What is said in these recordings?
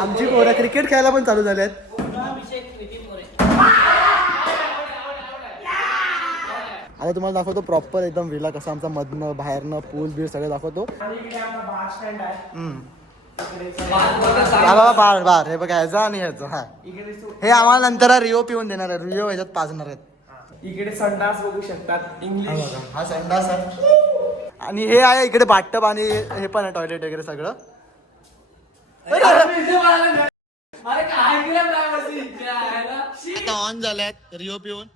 आमची पोरं क्रिकेट खेळायला पण चालू झाले आहेत. आता तुम्हाला दाखवतो प्रॉपर एकदम विला कसा आमचा मधनं बाहेरनं पूल बिल सगळं दाखवतो. बार बार हे बघा ह्याचा आणि ह्याचा. हा हे आम्हाला नंतर रिओ पिऊन देणार आहे. रिओ ह्याच्यात पाजणार आहेत. इकडे संडास बघू शकतात. इंग्लिश हा संडास आहे आणि हे आहे इकडे बाथटब आणि हे पण आहे टॉयलेट वगैरे सगळं. आता ऑन झाल्यात रिओ पिऊन.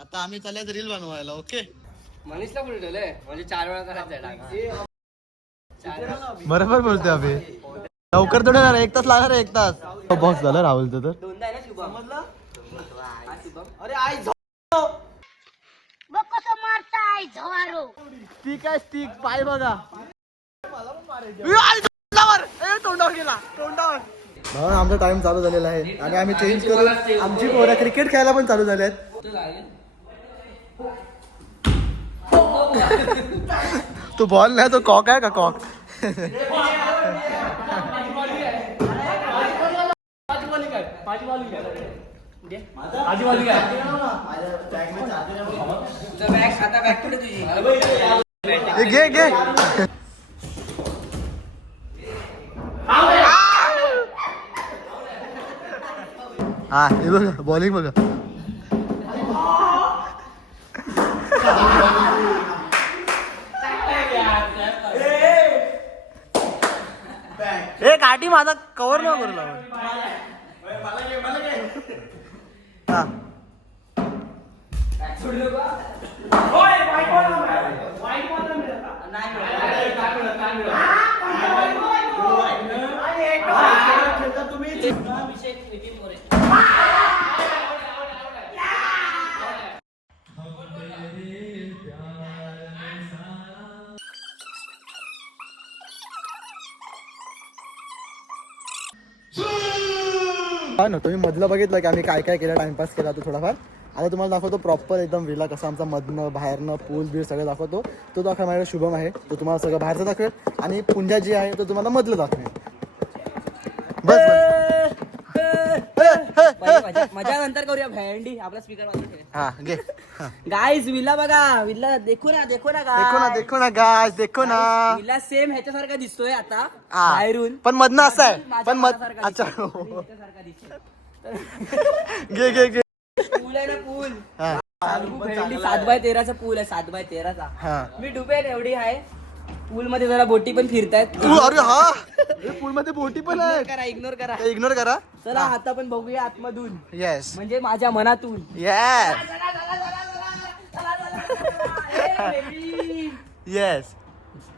आता आम्ही चालल्यात रील बनवायला. ओके मनीषला कुठे ठेवलंय म्हणजे 4 वेळा करायचं. बरोबर बोलतोय अभि. लवकर थोडे ना 1 तास लागणार आहे. 1 तास बॉक्स झालं राहुलचं तर. दोनदा आहे ना शुभम. अरे आई कसं मारताय झवारो स्टिक आहे स्टिक. पाय बघा तोंडावर गेला तोंडावर. आमचा टाइम चालू झालेला आहे आणि आम्ही चेंज करून आमची पोरं क्रिकेट खेळायला पण चालू झाले आहेत. तू बॉल नाही तो कॉक आहे का कॉक. घे घे. हा हे बघा बॉलिंग बघा. ए काठी माझा कव्हर न करू लागला. हा ना तुम्ही मधलं बघितलं की आम्ही काय काय केलं. टाइमपास केला तो थोडाफार. आता तुम्हाला दाखवतो प्रॉपर एकदम विला कसा आमचा मधनं बाहेरनं पूल बिल सगळं दाखवतो. तो दाखवा माझ्या शुभम आहे. तो तुम्हाला सगळं बाहेरचं दाखवेल आणि पुंजा जी आहे तो तुम्हाला मधलं दाखवेल. बस मजा नंतर करूया. भेंडी आपला स्पीकर हा घे. गाईज विला बघा. विला देखो ना देखो ना देखो ना गाइस देखो ना. विला सेम ह्याच्यासारखा दिसतोय आता हा. बाहेरून पण मधनं असं आहे. पण अच्छा ह्याच्यासारखा दिसतोय. घे घे घे. पूल आहे ना पूल. हा 7x13 पूल आहे. 7x13 हा. मी डुबेन एवढी आहे. पूल मध्ये जरा बोटी पण फिरतायत. अरे हा पूल मध्ये बोटी पण आहे. इग्नोर करा. इग्नोर करा. चला आता पण बघूया आतमधून. येस म्हणजे माझ्या मनातून. Yes yes.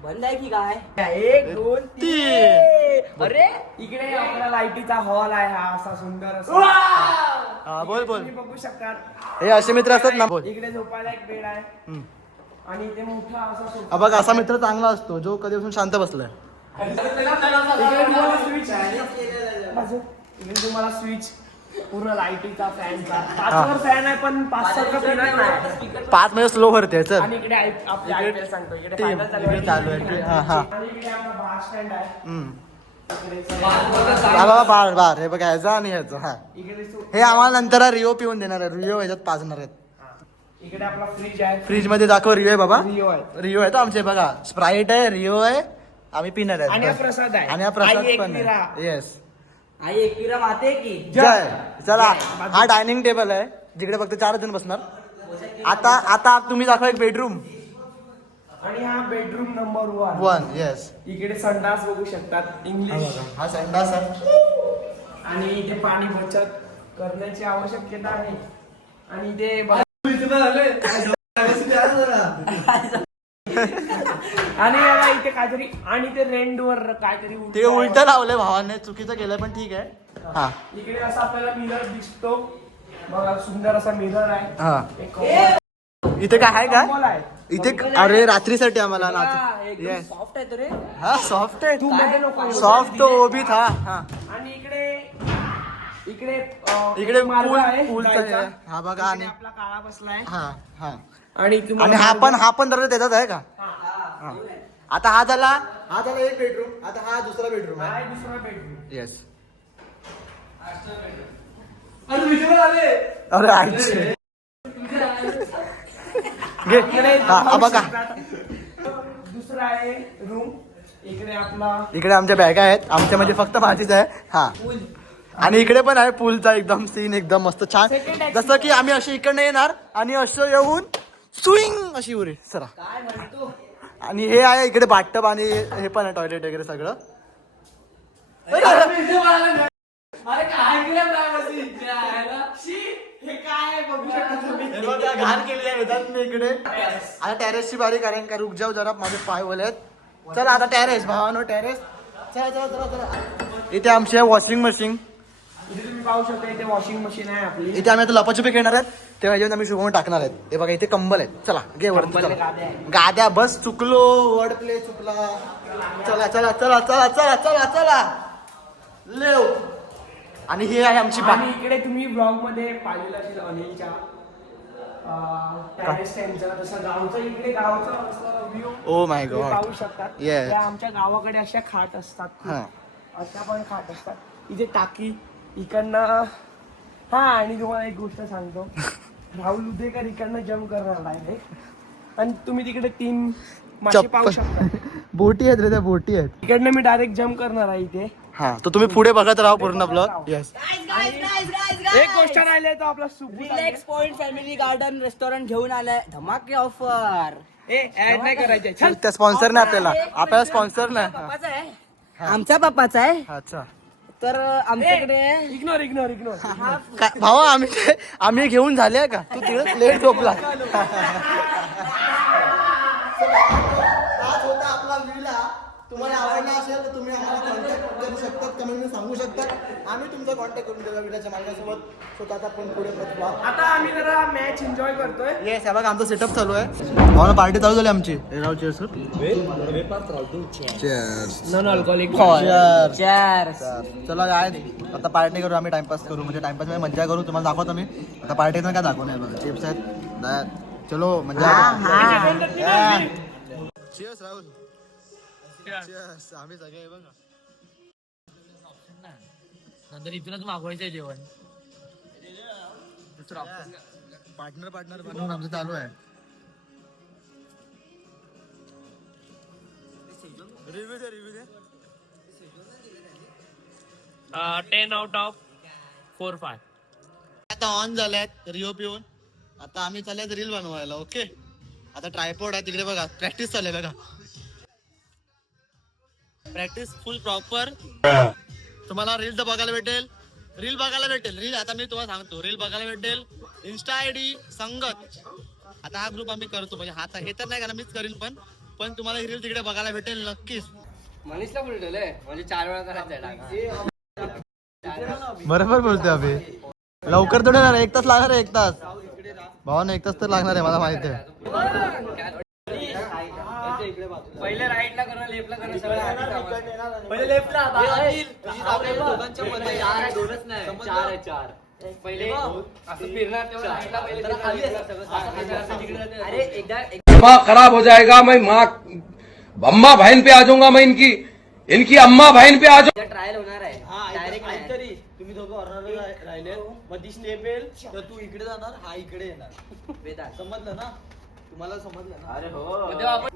बंद आहे की काय. 1 2 3. अरे इकडे आपला लाईटीचा हॉल आहे. हा असा सुंदर असा. हा बोल बोल. तुम्ही बघू शकतात. हे असे मित्र असतात ना. बोल. इकडे झोपायला एक बेड आहे आणि इथे मोठा असा सोफा. बघ असा मित्र चांगला असतो जो कधीपासून शांत बसलाय. इकडे तुम्हाला स्विच पूर्ण लाईटीचा फॅनचा 5वर फॅन आहे पण 5 पिनट नाही. 5 म्हणजे स्लो भरते चल. आणि इकडे आपल्या IPL सांगतो इकडे टीम फायनल चालू इकडे चालू आहे. हा हा आणि इकडे आपला बार स्टँड आहे. बार बार हे बघा ह्याचा आणि ह्याचा. हा इकडे हे आम्हाला नंतर रिओ पिऊन देणार आहे. रिओ ह्याच्यात पाजणार आहेत. इकडे आपला फ्रीज आहे. फ्रीज मध्ये दाखव रिओ आहे बाबा. रिओ आहे रिओ आहे तो आमचे बघा. स्प्राईट आहे रिओ आहे. आम्ही पिणार आहे आणि हा प्रसाद आहे. आणि हा प्रसाद आई पण एकविरा. आहे. येस आई एकविरा वाहते की. जय. चला हा डायनिंग टेबल आहे जिकडे फक्त 4 जण बसणार. आता तुम्ही दाखवा एक बेडरूम. आणि हा बेडरूम नंबर 1. येस इकडे संडास बघू शकतात. इंग्लिश हा संडास आहे. आणि इथे पाणी बचत करण्याची आवश्यकता आहे. आणि इथे आणि याला इथे काहीतरी आणि ते रेंटवर काहीतरी ते उलट लावलंय भावाने. चुकीचं केलंय पण ठीक आहे. हा इकडे असा आपल्याला मिरर दिसतो बघा. सुंदर असा मिरर आहे. हा एक इथे काय आहे कंबल का आहे. इथे. अरे रात्रीसाठी आम्हाला एकदम सॉफ्ट आहे तो रे. हा सॉफ्ट आहे. तू मध्ये नको. सॉफ्ट तो वो भी था. हा आणि इकडे इकडे इकडे मार्ग पूल आहे पूल जायचा. हा बघा. आणि आपला काळा बसलाय. हा हा आणि आणि हा पण दरवाजा त्याचाच आहे का. हा. आता हा झाला एक बेडरूम. आता हा दुसरा बेडरूम आहे. दुसरा बेडरूम. येस अरे आईचे घे हा बघा. दुसरा आहे रूम. इकडे आपला इकडे आमच्या बॅगा आहेत, आमच्या म्हणजे फक्त माझीच आहे. हा आणि इकडे पण आहे पूलचा एकदम सीन एकदम मस्त छान. जसं की आम्ही अशी इकडनं येणार आणि असं येऊन स्विंग अशी उरी सरा. काय म्हणतो आणि हे आहे इकडे बाथटब आणि हे पण आहे टॉयलेट वगैरे सगळं. अरे काय केलं प्रायव्हसी हे काय बघू शकता तुम्ही. हे बघा, घाण केली आहे वेदांतने इकडे. आता टेरेसची बारी कारण का रुक जाऊ जरा, माझे पाय ओले आहेत. चला आता टेरेस भावानो टेरेस. चला चला चला चला. इथे आमची आहे वॉशिंग मशीन. इथे तुम्ही पाहू शकता इथे वॉशिंग मशीन आहे आपली. इथे आम्ही आता लपाछपी खेळणार आहेत, तेव्हा याच्यावर आम्ही शुभम टाकणार आहेत. हे बघा इथे कंबल आहेत. चला घे वरती. कंबल, चला. गाद्या आहे. गाद्या बस चुकलो, वर्ड प्ले चुकला. चला चला चला चला चला चला चला लेव. आणि ही आहे आमची आणि इकडे तुम्ही ब्लॉग मध्ये पाहिलेलं असेल अनिलच्या टेरेस त्यांचा तसं गावचं इकडे गावचा व्ह्यू ओ माय तुम्ही गॉड. पाहू शकतात. Yes. त्या आमच्या गावाकडे अशा खाट असतात खूप. हा. अशा पण खाट असतात. इथे टाकी इकडनं. हा आणि तुम्हाला एक गोष्ट सांगतो, राहुल उदेकर इकडनं जम्प करणार डायरेक्ट. आणि तुम्ही तिकडे 3 मासे पाहू शकता. बोटी आहेत रे, त्या बोटी आहेत. इकडनं मी डायरेक्ट जम्प करणार आहे इथे. हा तर तुम्ही पुढे बघत राहा पूर्ण ब्लॉग. येस. एक गोष्ट राहिली आहे तो आपला relax point family garden restaurant घेऊन आलाय धमाके ऑफर. ऍड नाही करायचे. चल त्या स्पॉन्सर नाही आपल्याला स्पॉन्सर नाही. पप्पाचा आहे, आमचा पप्पाचा आहे. अच्छा तर आमच्याकडे इग्नोर इग्नोर इग्नोर. काय भावा, आम्ही घेऊन झाले का? तू तिकडे लेट झोपला. आज होता आपला व्हिडिओ. तुम्हाला आवडला असेल तर तुम्ही आम्हाला कॉन्टॅक्ट करू शकतात, कमेंटमध्ये सांगू शकतात. आम्ही तुमचा कॉन्टॅक्ट करून देऊ व्हिडिओच्या मालकासोबत. स्वतःचा पण पुढे ब्लॉग. आता आम्ही जरा मॅच एन्जॉय करतोय. येस, बघा आमचा सेटअप चालू आहे. भावना पार्टी चालू झाली आमची. राव चेअर्स सर. Non alcoholic. चला काय आता पार्टी करू, आम्ही टाइमपास करू. म्हणजे टाइमपास मध्ये मजा करू. तुम्हाला दाखवतो मी आता पार्टी काय दाखवणार बघा. चिप्स आहेत. चलो मजा. चीअर्स राहुल. चीअर्स. आम्ही सगळे बघा. नंतर इथूनच मागवायचं जेवण. पार्टनर बनवून आमचं चालू आहे. Review they. 10 out of 4-5. आता ऑन झाल्यात रिओ पिऊन. आता आम्ही चालल्यात रील बनवायला. ओके, आता ट्रायपॉड आहे तिकडे बघा. प्रॅक्टिस चालू आहे बघा. प्रॅक्टिस फुल प्रॉपर. तुम्हाला रील तर बघायला भेटेल. रील आता मी तुम्हाला सांगतो, रील बघायला भेटेल. इन्स्टा ID संगत. आता हा ग्रुप आम्ही करतो, म्हणजे हा हे तर नाही कारण मीच करीन, पण तुम्हाला ही रील तिकडे बघायला भेटेल नक्कीच. मनीषला बोलवलंय म्हणजे 4 वेळा करायचं. बरोबर बोलतोय अभि. लवकर थोडे ना, 1 तास लागणार आहे. 1 तास भावानं 1 तास तर लागणार आहे, मला माहिती आहे. पहिले राईटला करा, लेफ्टला करा, सगळं आधी पहिले लेफ्टला. दोघांच्या मध्ये 4 नाही, 4 आहे 4. पहिले असं फिरणार तेव्हा राईटला पहिले अरे एकदा दिमाग खराब हो जाएगा. मैं माँ अम्मा बहन पे आ जाऊंगा. मैं इनकी अम्मा बहन पे आ जाऊंगा. ट्रायल होणार आहे डायरेक्ट नाही. तरी तुम्ही दोघं ऑर्डर राहिले मध्ये स्टेप येईल तर तू इकडे जाणार, हा इकडे येणार. वेदांत समजलं ना तुम्हाला? समजलं ना? अरे हो तेव्हा आपण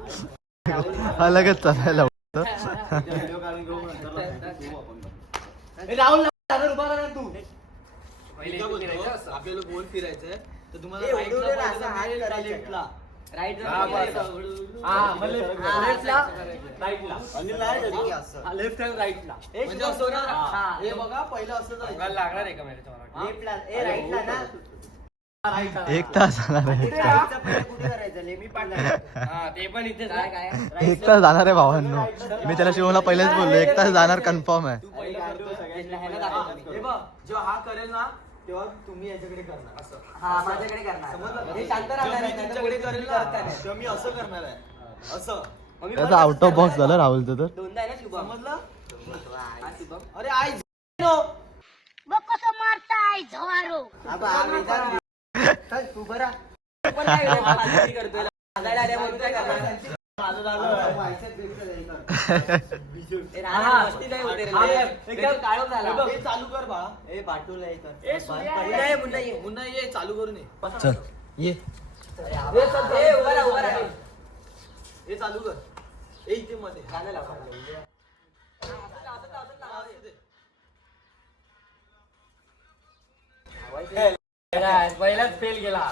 अलगच चालायला राहुल उभा राहा तू. पहिले फिरायचं असं. आपल्याला गोल फिरायचंय तर तुम्हाला लेफ्टला राईट लेफ्ट हँड राईटला. म्हणजे असं ना. हे बघा पहिलं असं जायचं. लागणार आहे का माहिती तुम्हाला? लेफ्टला राईटला ना. 1 तास जाणार आहे. हा ते पण इथेच आहे काय. 1 तास जाणार आहे भावांनो. मी त्याला शिवला पहिलेच बोललो 1 तास जाणार कन्फर्म आहे. हे बघ, जेव्हा हा करेल ना तेव्हा तुम्ही याच्याकडे करणार असं. हा माझ्याकडे करणार. समजलं? हे शांत राहणार आहे. तुमच्याकडे करेल ना तेव्हा मी असं करणार आहे. असं त्याचं आउट ऑफ बॉक्स झालं राहुलचं तर. दोनदा आहे ना शुभम. समजलं? हा शुभम. अरे आई वो कसं मारताय झवारो. तू बरा. तू पण काय करतोय? लाजायला आल्यावर काय करणार? चालू कर बा ए बाटूला मुन्ना ये चालू करून चल ये हे चालू कर ए इथे मध्ये गाणं लाव पहिलाच फेल गेला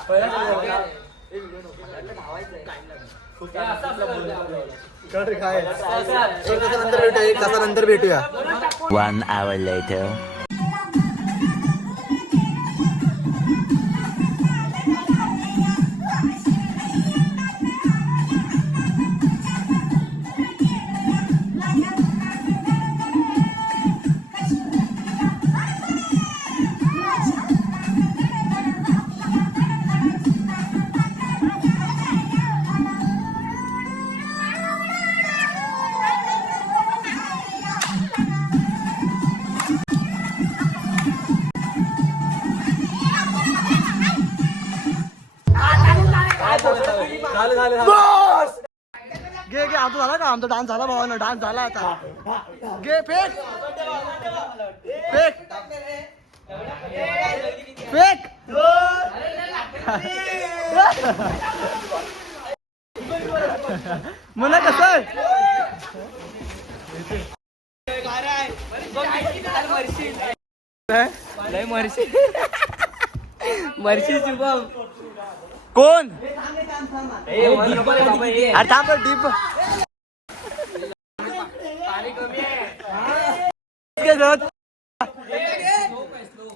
एक तासानंतर भेटूया. 1 hour later. घे घे आमचा झाला का आमचा डान्स झाला भावानं डान्स झाला आता घे फेक फेक फेक मला कसं मर्शी शुभम कोण अरे अरे थांब डीप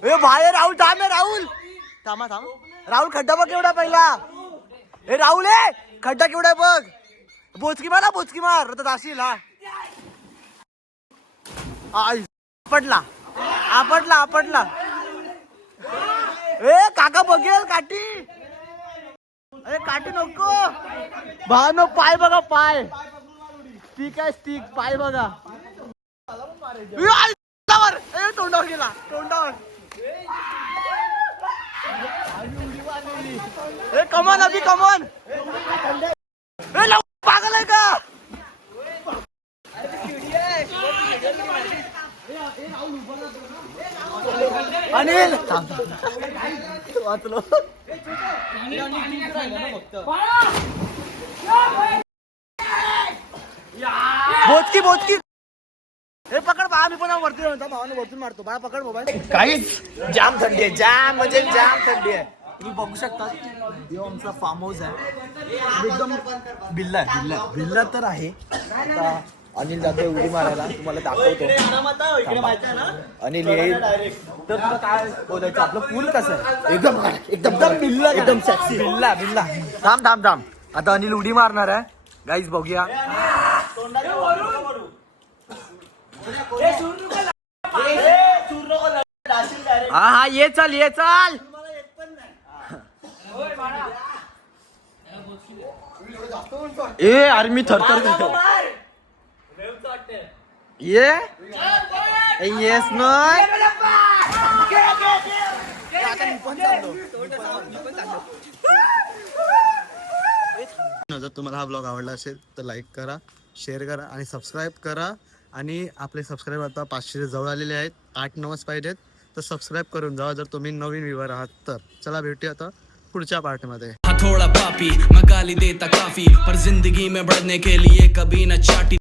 ए बाहेर राहुल थांब राहुल थांबा थांब राहुल खड्डा बघ केवढा पहिला ए राहुल खड्डा केवढा बघ बोचकी मार बोचकी मार आता जाशील हा आपटला आपटला आपटला ए काका बघेल काठी अरे काठी नको भानो पाय बघा पाय स्टिक आहे स्टिक पाय बघा तोंडावर गेला तोंडावर ए कमॉन अभि कमॉन ए पागल आहे का अनिल वाचलो बोचकी बोचकी हे पकड बा मी पण वरती भावाने वरतून मारतो बा पकड मोबाईल काहीच जाम थंडी आहे जाम म्हणजे जाम थंडी आहे तुम्ही बघू शकता यो आमचा फार्म हाऊस आहे एकदम बिल्ला बिल्ला तर आहे आता अनिल जातोय उडी मारायला तुम्हाला दाखवतो अनिल येईल तर तुला काय बोलायचं आपलं पूल कसं आहे एकदम एकदम बिल्ला एकदम सेक्सी बिल्ला बिल्ला थांब थांब थांब आता अनिल उडी मारणार आहे गाईज बघूया हा हा ये चल ये चल ए अरे मी थरथर ये येस नाही जर तुम्हाला हा ब्लॉग आवडला असेल तर लाईक करा शेअर करा आणि सबस्क्राईब करा आणि आपले सबस्क्राईब आता 500 जवळ आलेले आहेत 8-9 पाहिजेत तर सबस्क्राईब करून जावा जर तुम्ही नवीन व्ह्यूअर आहात तर चला भेटूया आता पुढच्या पार्टमध्ये थोड़ा पापी मैं गाली देता काफी पर जिंदगी में बढ़ने के लिए कभी न चाटी